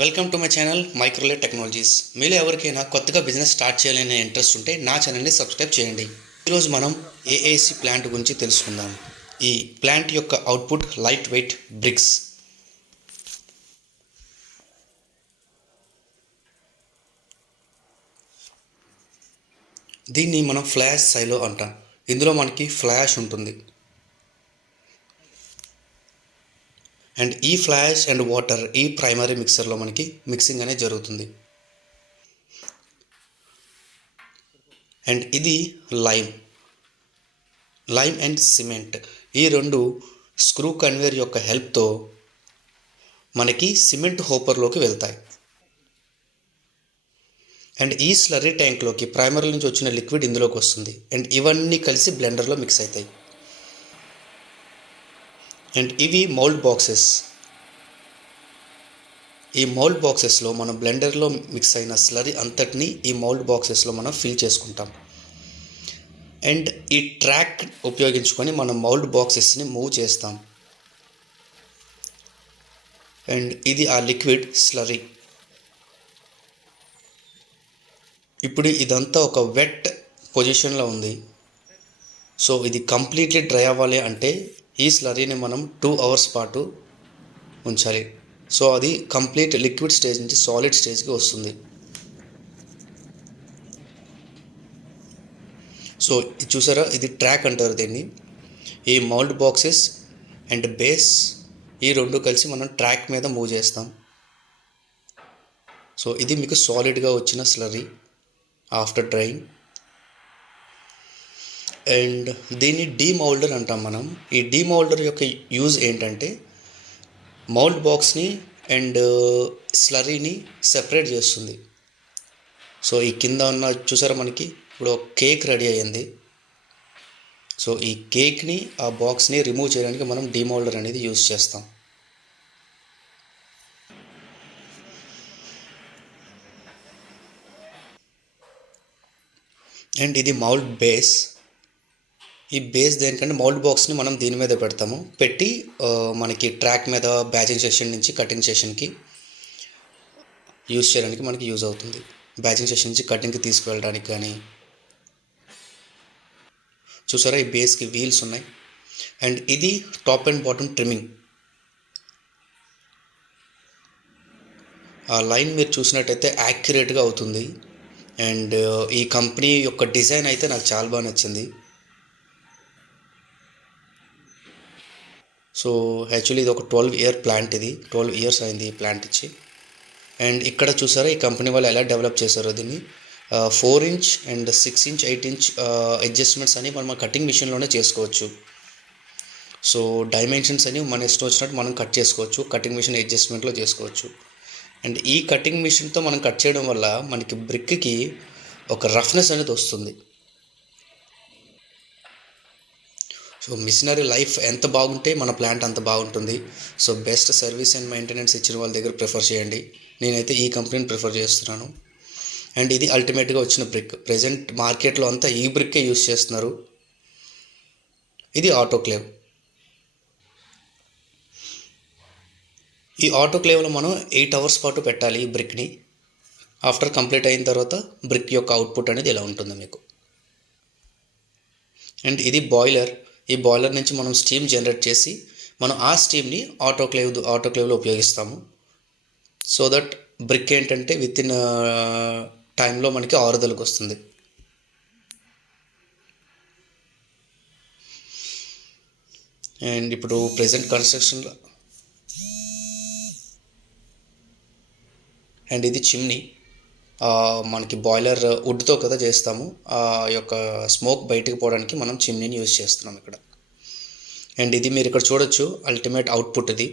Welcome to my channel Microlay Technologies. మీలో ఎవరికైనా కొత్తగా బిజినెస్ స్టార్ట్ చేయాలనే ఇంట్రెస్ట్ ఉంటే నా ఛానల్ని సబ్స్క్రైబ్ చేయండి. ఈరోజు మనం ఏఏసి ప్లాంట్ గురించి తెలుసుకుందాం. ఈ ప్లాంట్ యొక్క అవుట్పుట్ లైట్ వెయిట్ బ్రిక్స్. దీన్ని మనం ఫ్లాష్ సైలో అంటాం. ఇందులో మనకి ఫ్లాష్ ఉంటుంది అండ్ ఈ ఫ్లాష్ అండ్ వాటర్ ఈ ప్రైమరీ మిక్సర్లో మనకి మిక్సింగ్ అనేది జరుగుతుంది. అండ్ ఇది లైమ్ అండ్ సిమెంట్, ఈ రెండు స్క్రూ కన్వేయర్ యొక్క హెల్ప్తో మనకి సిమెంట్ హోపర్లోకి వెళ్తాయి. అండ్ ఈ స్లర్రీ ట్యాంక్లోకి ప్రైమరీ నుంచి వచ్చిన లిక్విడ్ ఇందులోకి వస్తుంది. అండ్ ఇవన్నీ కలిసి బ్లెండర్లో మిక్స్ అవుతాయి. అండ్ ఇవి మౌల్డ్ బాక్సెస్. ఈ మౌల్డ్ బాక్సెస్లో మనం బ్లెండర్లో మిక్స్ అయిన స్లరీ అంతటిని ఈ మౌల్డ్ బాక్సెస్లో మనం ఫిల్ చేసుకుంటాం. అండ్ ఈ ట్రాక్ ఉపయోగించుకొని మనం మౌల్డ్ బాక్సెస్ని మూవ్ చేస్తాం. అండ్ ఇది ఆ లిక్విడ్ స్లరీ. ఇప్పుడు ఇదంతా ఒక వెట్ పొజిషన్లో ఉంది. సో ఇది కంప్లీట్లీ డ్రై అవ్వాలి అంటే ఈ స్లరీని మనం 2 hours పాటు ఉంచాలి. సో అది కంప్లీట్ లిక్విడ్ స్టేజ్ నుంచి సాలిడ్ స్టేజ్కి వస్తుంది. సో చూసారా, ఇది ట్రాక్ అంటారు దీన్ని. ఈ మౌల్డ్ బాక్సెస్ అండ్ బేస్ ఈ రెండు కలిసి మనం ట్రాక్ మీద మూవ్ చేస్తాం. సో ఇది మీకు సాలిడ్గా వచ్చిన స్లరీ ఆఫ్టర్ డ్రైయింగ్. అండ్ దీన్ని డీమౌల్డర్ అంటాం మనం. ఈ డీమౌల్డర్ యొక్క యూజ్ ఏంటంటే మౌల్డ్ బాక్స్ని అండ్ స్లరీని సెపరేట్ చేస్తుంది. సో ఈ కింద ఉన్న చూసారా, మనకి ఇప్పుడు ఒక కేక్ రెడీ అయ్యింది. సో ఈ కేక్ని ఆ బాక్స్ని రిమూవ్ చేయడానికి మనం డీమౌల్డర్ అనేది యూజ్ చేస్తాం. అండ్ ఇది మౌల్డ్ బేస్. ఈ బేస్ దేనికంటే మౌల్డ్ బాక్స్ని మనం దీని మీద పెట్టి మనకి ట్రాక్ మీద బ్యాచింగ్ సెషన్ నుంచి కటింగ్ సెషన్కి యూజ్ చేయడానికి మనకి యూజ్ అవుతుంది. బ్యాచింగ్ సెషన్ నుంచి కటింగ్కి తీసుకువెళ్ళడానికి కానీ. చూసారా, ఈ బేస్కి వీల్స్ ఉన్నాయి. అండ్ ఇది టాప్ అండ్ బాటమ్ ట్రిమ్మింగ్. ఆ లైన్ మీరు చూసినట్టయితే యాక్యురేట్గా అవుతుంది. అండ్ ఈ కంపెనీ యొక్క డిజైన్ అయితే నాకు చాలా బాగా నచ్చింది. సో యాక్చువల్లీ ఇది ఒక 12-year ప్లాంట్. ఇది 12 years అయింది ఈ ప్లాంట్ ఇచ్చి. అండ్ ఇక్కడ చూసారా, ఈ కంపెనీ వాళ్ళు ఎలా డెవలప్ చేశారో దీన్ని. 4 inch and 6 inch 8 inch adjustments అని మనం కటింగ్ మిషన్లోనే చేసుకోవచ్చు. సో డైమెన్షన్స్ అని మన ఇష్టం వచ్చినట్టు మనం కట్ చేసుకోవచ్చు, కటింగ్ మిషన్ అడ్జస్ట్మెంట్లో చేసుకోవచ్చు. అండ్ ఈ కటింగ్ మిషన్తో మనం కట్ చేయడం వల్ల మనకి బ్రిక్కి ఒక రఫ్నెస్ అనేది వస్తుంది. సో మిషనరీ లైఫ్ ఎంత బాగుంటే మన ప్లాంట్ అంత బాగుంటుంది. So best service and maintenance ఇచ్చిన వాళ్ళ దగ్గర ప్రిఫర్ చేయండి. నేనైతే ఈ కంపెనీని ప్రిఫర్ చేస్తున్నాను. అండ్ ఇది అల్టిమేట్గా వచ్చిన బ్రిక్. ప్రజెంట్ మార్కెట్లో అంతా ఈ బ్రిక్కే యూస్ చేస్తున్నారు. ఇది ఆటోక్లేవ్. ఈ ఆటోక్లేవ్లో మనం 8 hours పాటు పెట్టాలి ఈ బ్రిక్ని. ఆఫ్టర్ కంప్లీట్ అయిన తర్వాత బ్రిక్ యొక్క అవుట్పుట్ అనేది ఇలా ఉంటుంది మీకు. అండ్ ఇది బాయిలర్. ఈ బాయిలర్ నుంచి మనం స్టీమ్ జనరేట్ చేసి మనం ఆ స్టీమ్ని ఆటోక్లేవ్లో ఉపయోగిస్తాము. సో దట్ బ్రిక్ ఏంటంటే విత్ ఇన్ టైంలో మనకి ఆరుదలకు వస్తుంది. అండ్ ఇప్పుడు ప్రెజెంట్ కన్స్ట్రక్షన్లో. అండ్ ఇది చిమ్నీ. మనకి బాయిలర్ వుడ్తో కదా చేస్తాము. ఆ యొక్క స్మోక్ బయటకు పోవడానికి మనం చిమ్నీని యూజ్ చేస్తున్నాం ఇక్కడ. అండ్ ఇది మీరు ఇక్కడ చూడొచ్చు, అల్టిమేట్ అవుట్పుట్ ఇది.